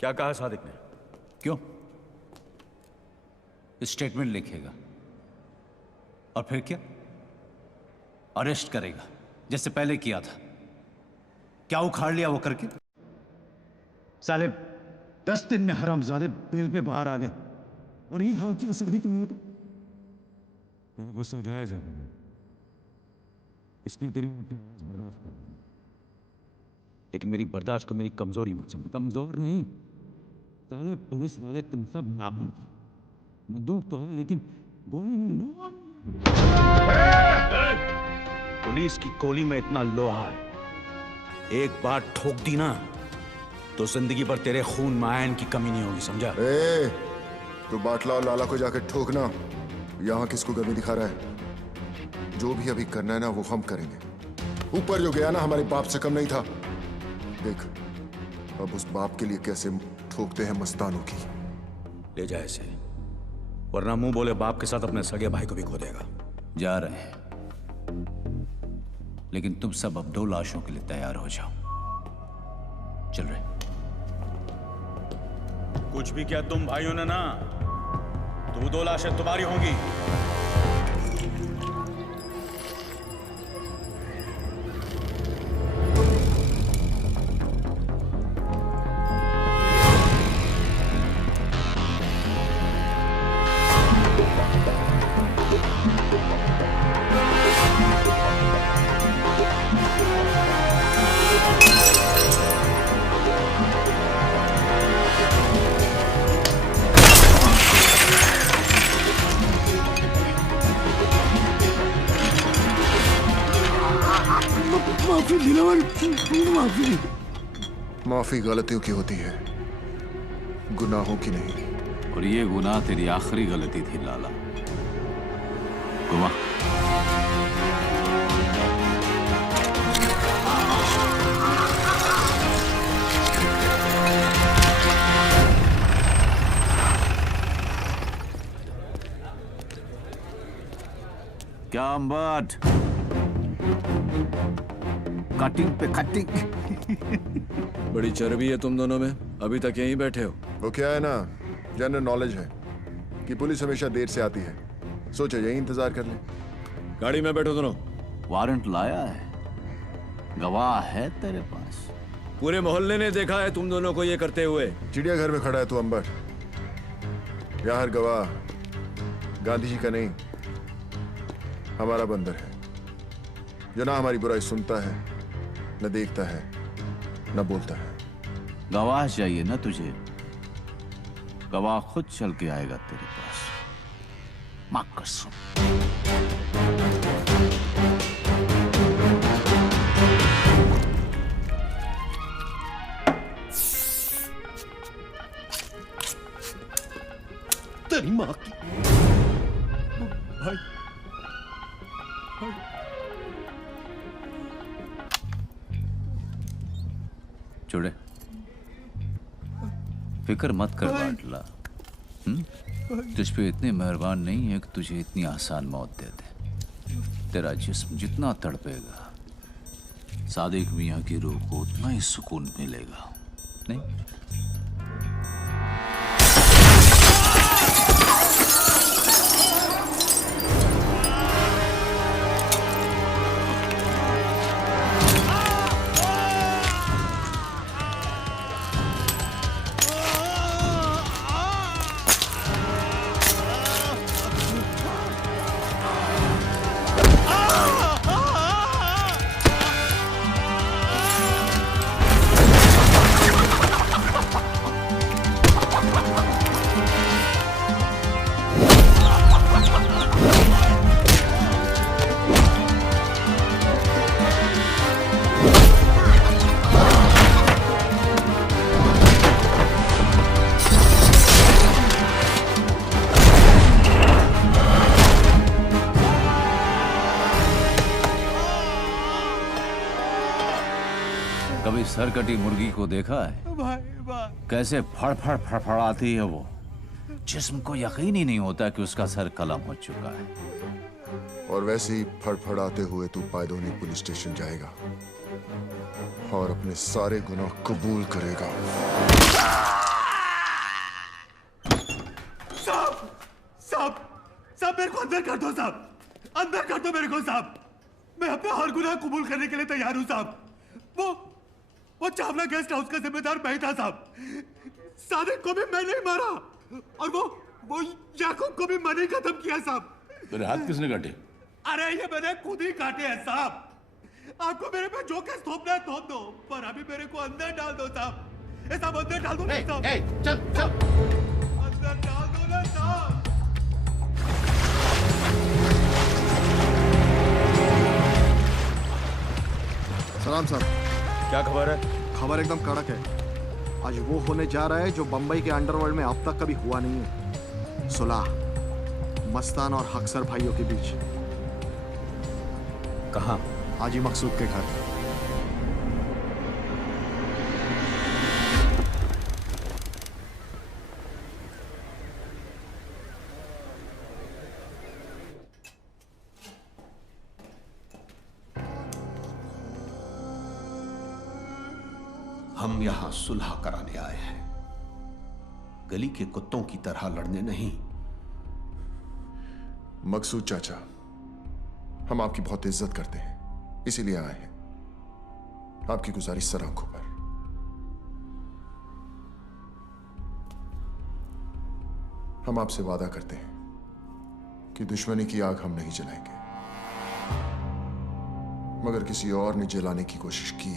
क्या कहा सादिक ने? क्यों? स्टेटमेंट लिखेगा और फिर क्या? अरेस्ट करेगा जैसे पहले किया था। क्या उखाड़ लिया वो करके? साले 10 दिन में हरामजादे बेल पे बाहर आ गए और ये हाल की असली वो समझाया जाए इसमें तेरी लेकिन मेरी बर्दाश्त को मेरी कमजोरी मत समझ। कमजोर नहीं, साले पुलिस वाले तुम सब नाम बंदूक तो है लेकिन पुलिस की गोली में इतना लोहा है, एक बार ठोक दी ना तो जिंदगी भर तेरे खून में आयन की कमी नहीं होगी, समझा? तो बाटला और लाला को जाकर ठोकना। यहाँ किसको गर्मी दिखा रहा है? जो भी अभी करना है ना वो हम करेंगे। ऊपर जो गया ना हमारे बाप से कम नहीं था। देख अब उस बाप के लिए कैसे ठोकते हैं मस्तानों की। ले जा इसे, वरना मुंह बोले बाप के साथ अपने सगे भाई को भी खो देगा। जा रहे हैं, लेकिन तुम सब अब 2 लाशों के लिए तैयार हो जाओ। चल रहे। कुछ भी किया तुम भाइयों ने ना, तो 2 लाशें तुम्हारी होंगी। माफी गलतियों की होती है, गुनाहों की नहीं। और ये गुनाह तेरी आखिरी गलती थी लाला। गुमा क्या अम्बाट? कटिंग पे कटिंग। बड़ी चर्बी है तुम दोनों में, अभी तक यहीं बैठे हो। वो क्या है ना, जनरल नॉलेज है कि पुलिस हमेशा देर से आती है। सोचा यही इंतजार कर ले। गाड़ी में बैठो दोनों। वारंट लाया है, गवाह है तेरे पास? पूरे मोहल्ले ने देखा है तुम दोनों को ये करते हुए। चिड़ियाघर में खड़ा है तू अंबर। यहाँ हर गवाह गांधी जी का नहीं, हमारा बंदर है, जो ना हमारी बुराई सुनता है, न देखता है, न बोलता है। गवाह चाहिए ना तुझे? गवाह खुद चल के आएगा तेरे पास। मां कसम। तेरी मां की भाई चुड़े, फिक्र मत कर बाटला। तुझ पे इतने मेहरबान नहीं है कि तुझे इतनी आसान मौत दे दे। तेरा जिस्म जितना तड़पेगा, सादिक मियां की रूह को उतना ही सुकून मिलेगा, नहीं? कभी सरकटी मुर्गी को देखा है? कैसे फड़फड़ फड़फड़ाती है वो। जिस्म को यकीन ही नहीं होता कि उसका सर कलम हो चुका है। और वैसे ही फड़फड़ाते हुए तू पायदोनी पुलिस स्टेशन जाएगा और अपने सारे गुनाह कबूल करेगा। साहब, मैं अपना हर गुनाह कबूल करने के लिए तैयार हूं साहब। वो चावला गेस्ट हाउस का जिम्मेदार मैं था साहब। सादिक को भी मैं नहीं मारा और वो याकूब को भी मैंने खत्म किया साहब। तेरे हाथ किसने काटे? अरे ये मैंने खुद ही काटे हैं साहब। आपको मेरे पे जो केस थोपना है थोप दो, पर अभी मेरे को अंदर डाल दो साहब। ये सब अंदर डाल दो ना साहब। चल अंदर डाल दो ना साहब। सलाम साहब। क्या खबर है? खबर एकदम कड़क है। आज वो होने जा रहा है जो बंबई के अंडरवर्ल्ड में अब तक कभी हुआ नहीं है। सुलह मस्तान और हक्सर भाइयों के बीच। कहाँ? हाजी मकसूद के घर। हम यहां सुलह कराने आए हैं, गली के कुत्तों की तरह लड़ने नहीं। मकसूद चाचा, हम आपकी बहुत इज्जत करते हैं, इसीलिए आए हैं। आपकी गुजारिश सर आंखों पर। हम आपसे वादा करते हैं कि दुश्मनी की आग हम नहीं जलाएंगे, मगर किसी और ने जलाने की कोशिश की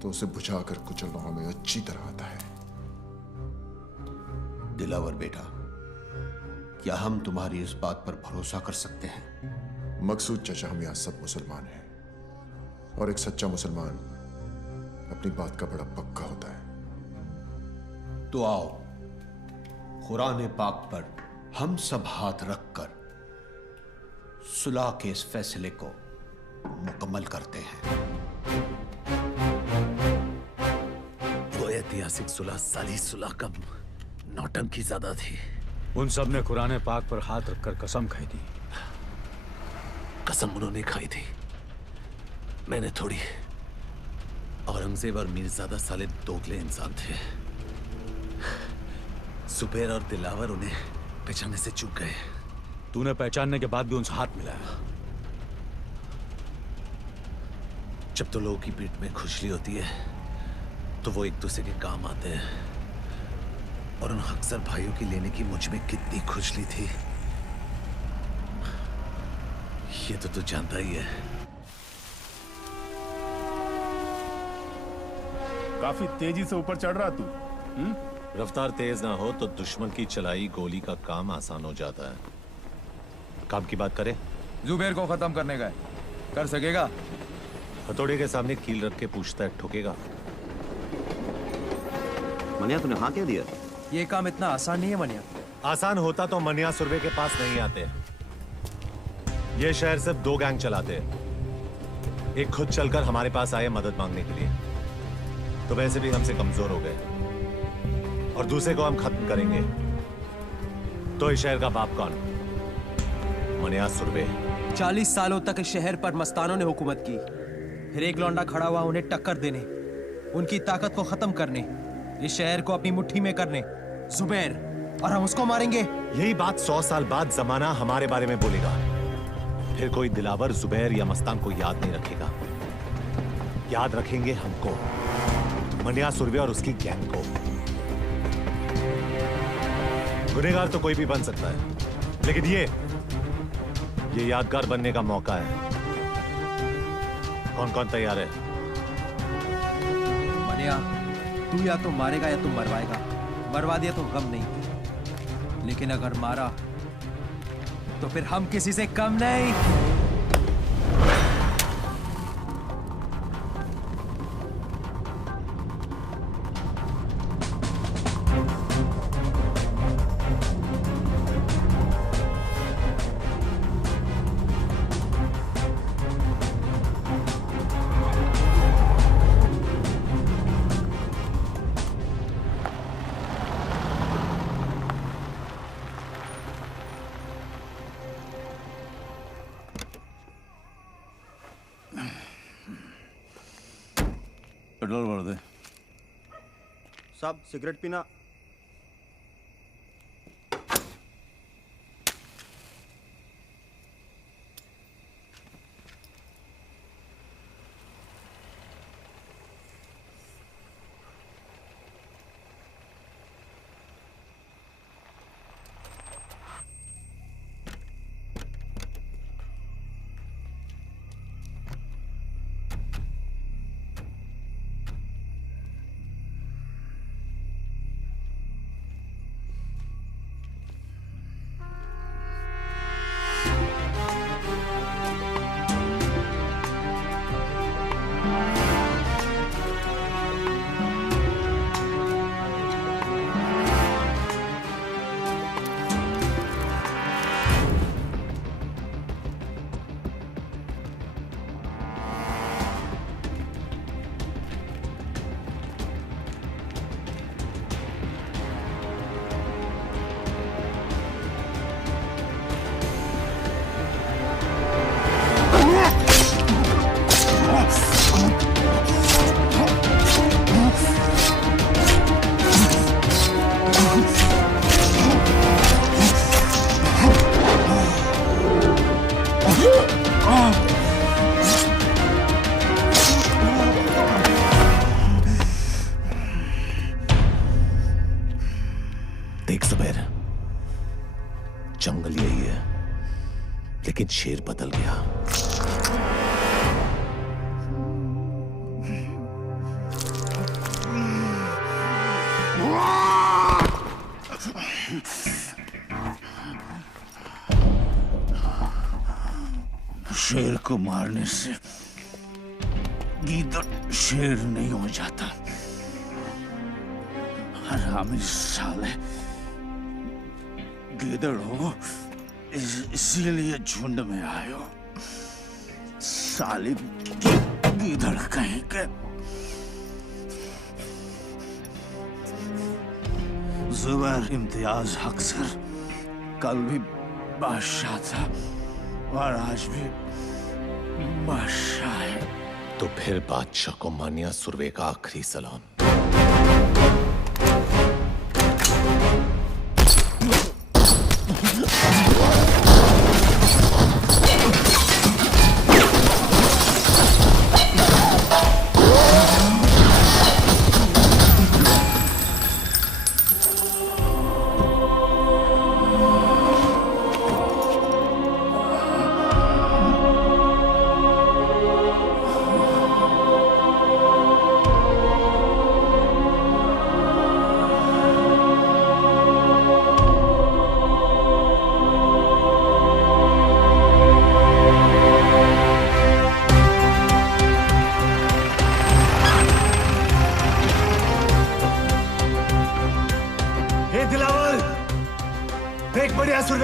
तो उसे बुझाकर कुचलना हमें अच्छी तरह आता है। दिलावर बेटा, क्या हम तुम्हारी इस बात पर भरोसा कर सकते हैं? मकसूद चाचा, हम यहां सब मुसलमान हैं और एक सच्चा मुसलमान अपनी बात का बड़ा पक्का होता है। तो आओ, कुरान पाक पर हम सब हाथ रखकर सुलह के इस फैसले को मुकम्मल करते हैं। वो ऐतिहासिक सुलह साली सुलह कब नौटंकी ज्यादा थी। उन सब ने कुरान पाक पर हाथ रखकर कसम खाई थी। कसम उन्होंने खाई थी, मैंने थोड़ी। औरंगजेब और मीरजादा साले दोगले इंसान थे। सुबेर और दिलावर उन्हें पहचानने से चूक गए। तूने पहचानने के बाद भी उनसे हाथ मिलाया। जब तो लोगों की पीठ में खुजली होती है तो वो एक दूसरे के काम आते हैं, और उन अक्सर भाइयों की लेने की मुझ में कितनी खुजली थी ये तो तू जानता ही है। काफी तेजी से ऊपर चढ़ रहा तू। रफ्तार तेज ना हो तो दुश्मन की चलाई गोली का काम आसान हो जाता है। काम की बात करें? जुबेर को खत्म करने का है, कर सकेगा? हथौड़े के सामने कील रख के पूछता है, ठोकेगा? मनिया तूने हाँ कह दिया? ये काम इतना आसान नहीं है मनिया। आसान होता तो मनिया सुरवे के पास नहीं आते। ये शहर सिर्फ दो गैंग चलाते हैं। एक खुद चलकर हमारे पास आए मदद मांगने के लिए, तो वैसे भी हमसे कमजोर हो गए, और दूसरे को हम खत्म करेंगे तो इस शहर का बाप कौन? मनिया सुरवे। 40 सालों तक इस शहर पर मस्तानों ने हुकूमत की, फिर एक लौंडा खड़ा हुआ उन्हें टक्कर देने, उनकी ताकत को खत्म करने, इस शहर को अपनी मुट्ठी में करने। जुबैर, और हम उसको मारेंगे। यही बात 100 साल बाद जमाना हमारे बारे में बोलेगा। फिर कोई दिलावर, जुबैर या मस्तान को याद नहीं रखेगा। याद रखेंगे हमको, मनिया सुरवे और उसकी गैंग को। गुनहगार तो कोई भी बन सकता है, लेकिन ये यादगार बनने का मौका है। कौन कौन तैयार है? मनिया, तू या तो मारेगा या तू मरवाएगा। मरवा दिया तो गम नहीं, लेकिन अगर मारा तो फिर हम किसी से कम नहीं। पेट्रोल भर दे। साहब सिगरेट पीना? जंगल यही है, लेकिन शेर बदल गया। शेर को मारने से गीदड़ शेर नहीं हो जाता। हरामी साले, गीदड़ हो इसीलिए झुंड में आयो। साले गीदड़ कहीं के। जुबैर इम्तियाज हक सर कल भी बादशाह था और आज भी बादशाह है। तो फिर बादशाह को मानिया सुरवे का आखिरी सलाम।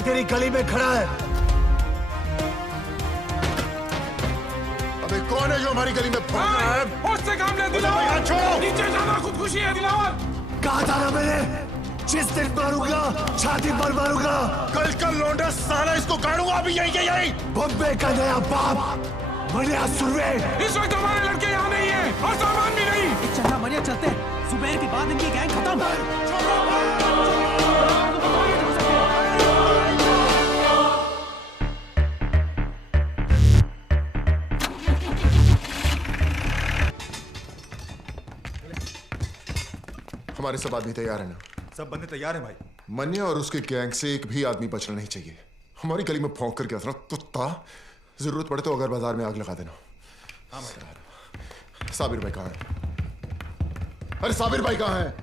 तेरी गली में खड़ा है। अबे कौन है जो हमारी गली में भौंक रहा है? उससे काम ले दिलावर, छोड़ो। नीचे जाना खुदकुशी है दिलावर। कहा था ना मैंने, जिस दिन मारूंगा छाती पर मारूंगा। कल का लौंडा साला इसको गाड़ूंगा अभी यही। बम्बे का नया बाप मनिया सुरवे। इस वक्त हमारे लड़के यहाँ नहीं है और सामान भी नहीं। चलना मनिया, चलते हैं। जुबैर के बाद इनकी गैंग खत्म। हमारे सब आदमी तैयार है ना? सब बंदे तैयार हैं भाई। मनिया और उसके गैंग से एक भी आदमी बचना नहीं चाहिए। हमारी गली में भौंक करके असरा कुत्ता, जरूरत पड़े तो अगर बाजार में आग लगा देना। हाँ भाई। साबिर भाई कहाँ है? अरे साबिर भाई कहाँ है?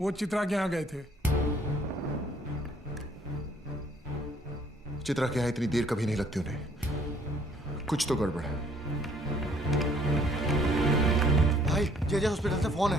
वो चित्रा के यहाँ गए थे। चित्रा के यहाँ इतनी देर कभी नहीं लगती उन्हें। कुछ तो गड़बड़ है। भाई जेजे हॉस्पिटल से फोन है।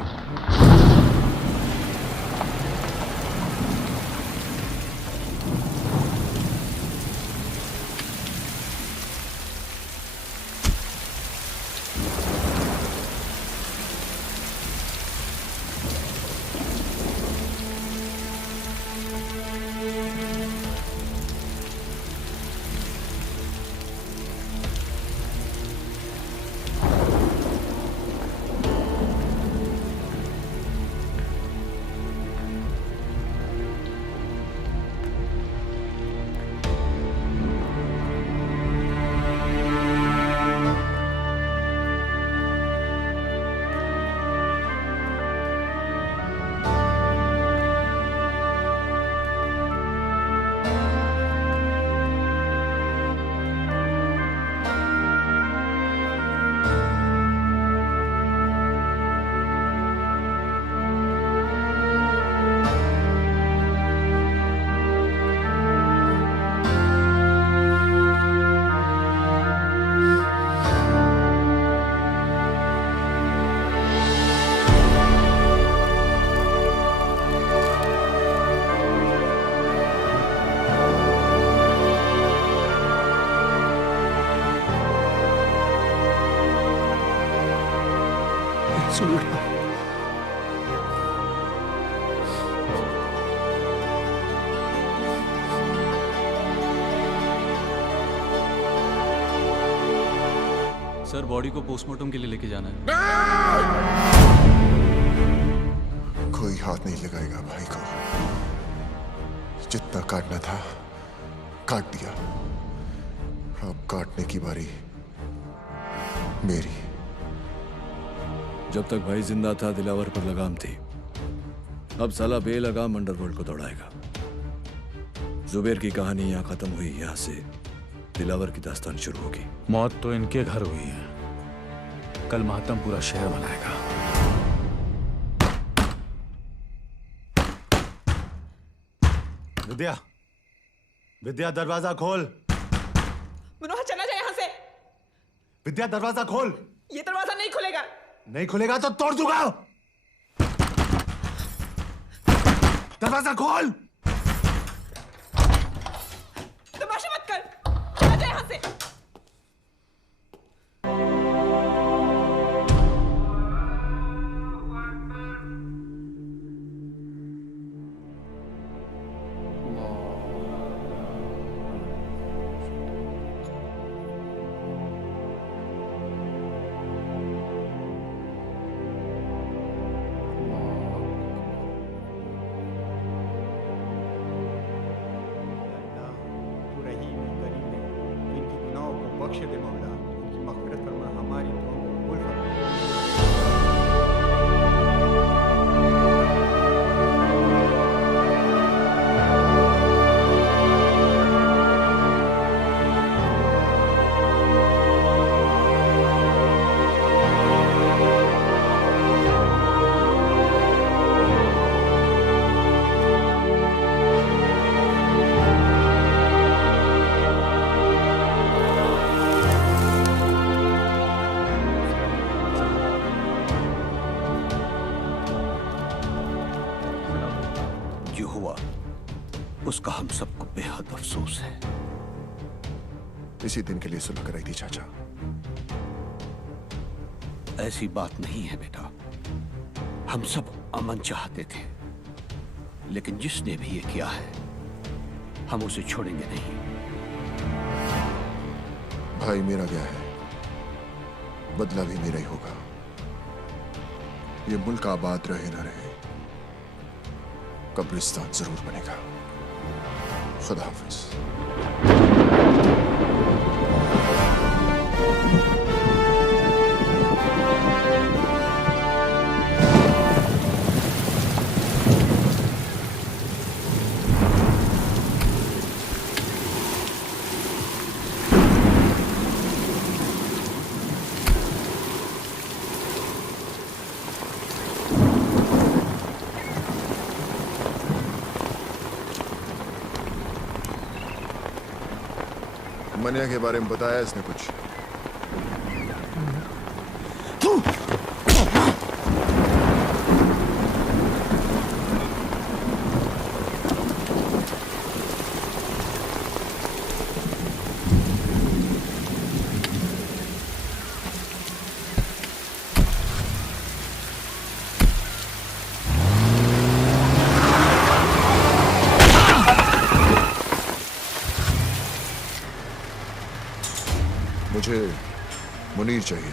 सर बॉडी को पोस्टमार्टम के लिए लेके जाना है। कोई हाथ नहीं लगाएगा भाई को। जितना काटना था काट दिया, अब काटने की बारी मेरी। जब तक भाई जिंदा था दिलावर पर लगाम थी, अब साला बेलगाम अंडरवर्ल्ड को दौड़ाएगा। जुबैर की कहानी यहाँ खत्म हुई, यहाँ से दिलावर की दास्तान शुरू होगी। मौत तो इनके घर हुई है, कल मातम पूरा शहर मनाएगा। विद्या, विद्या दरवाजा खोल। मनोहर चला जाए यहाँ से। विद्या दरवाजा खोल। ये दरवाजा नहीं खुलेगा। नहीं खुलेगा तो तोड़ दूंगा। दरवाजा खोल। तमाशा मत कर, चला जाए यहाँ से। बख्श दे मौला, उनकी मग़फ़िरत फरमा, हमारी दुआओं को कबूल फरमा। उसका हम सबको बेहद अफसोस है। इसी दिन के लिए सुलह कराई थी चाचा। ऐसी बात नहीं है बेटा, हम सब अमन चाहते थे, लेकिन जिसने भी ये किया है हम उसे छोड़ेंगे नहीं। भाई मेरा गया है, बदला भी मेरा ही होगा। ये मुल्क आबाद रहे ना रहे, कब्रिस्तान जरूर बनेगा। खुदा हाफिज। मनिया के बारे में बताया इसने कुछ? मुझे मुनीर चाहिए।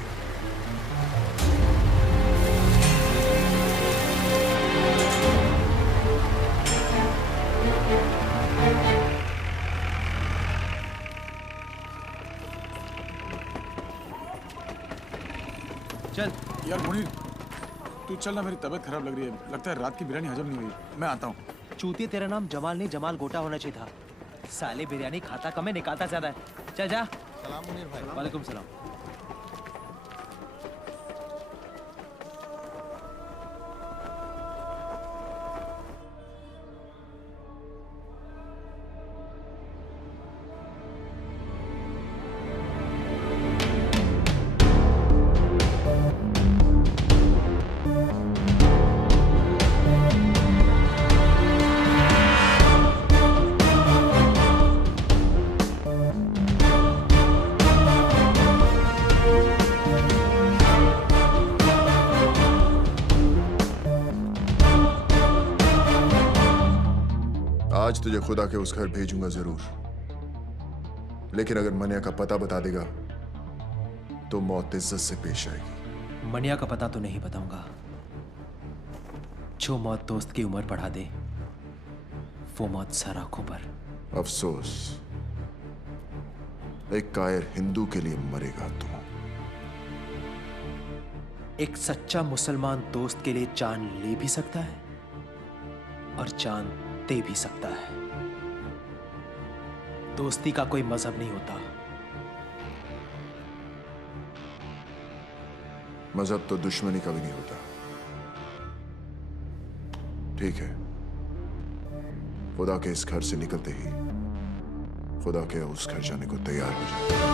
चल यार मुनीर, तू चल ना, मेरी तबीयत खराब लग रही है। लगता है रात की बिरयानी हजम नहीं हुई। मैं आता हूँ। चूतिया, तेरा नाम जमाल नहीं जमाल गोटा होना चाहिए था। साले बिरयानी खाता कम है, निकालता ज्यादा है। चल जा। सलाम मुनीर भाई। वालेकुम सलाम। आज तुझे खुदा के उस घर भेजूंगा जरूर, लेकिन अगर मनिया का पता बता देगा तो मौत इज्जत से पेश आएगी। मनिया का पता तो नहीं बताऊंगा। जो मौत दोस्त की उम्र बढ़ा दे वो मौत सर आंखों पर। अफसोस, एक कायर हिंदू के लिए मरेगा तू। एक सच्चा मुसलमान दोस्त के लिए जान ले भी सकता है और जान दे भी सकता है। दोस्ती का कोई मजहब नहीं होता। मजहब तो दुश्मनी का भी नहीं होता। ठीक है, खुदा के इस घर से निकलते ही खुदा के उस घर जाने को तैयार हो जाए।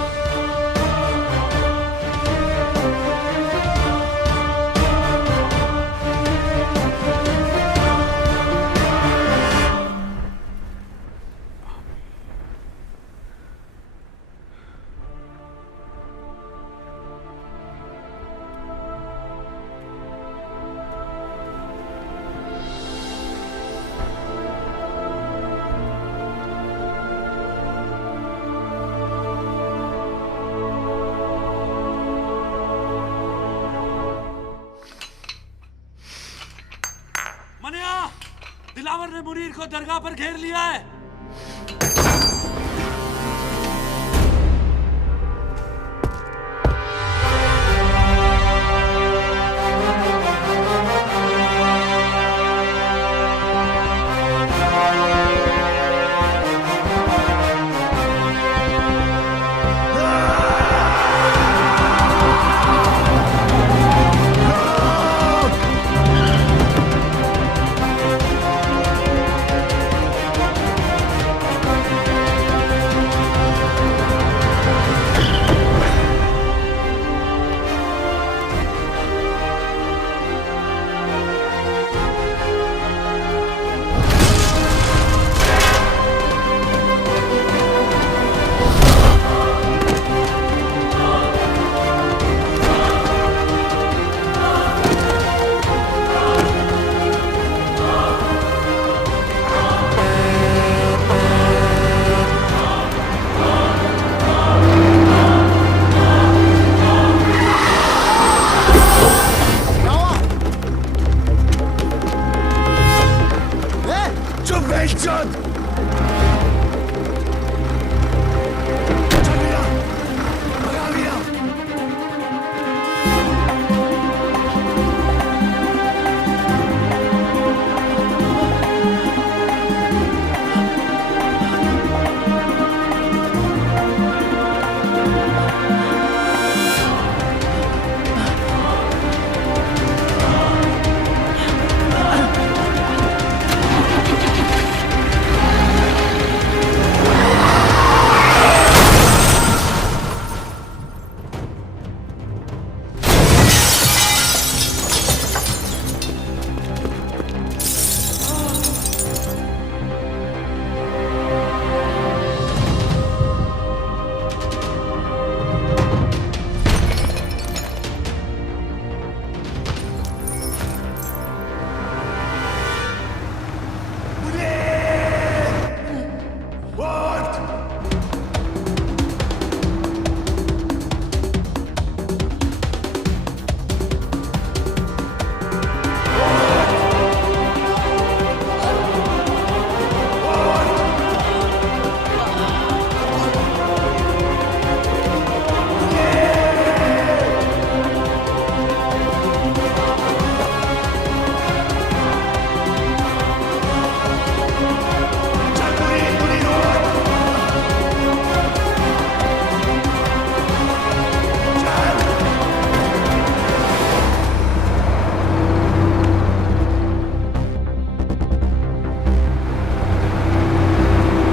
दिलावर ने मुनीर को दरगाह पर घेर लिया है।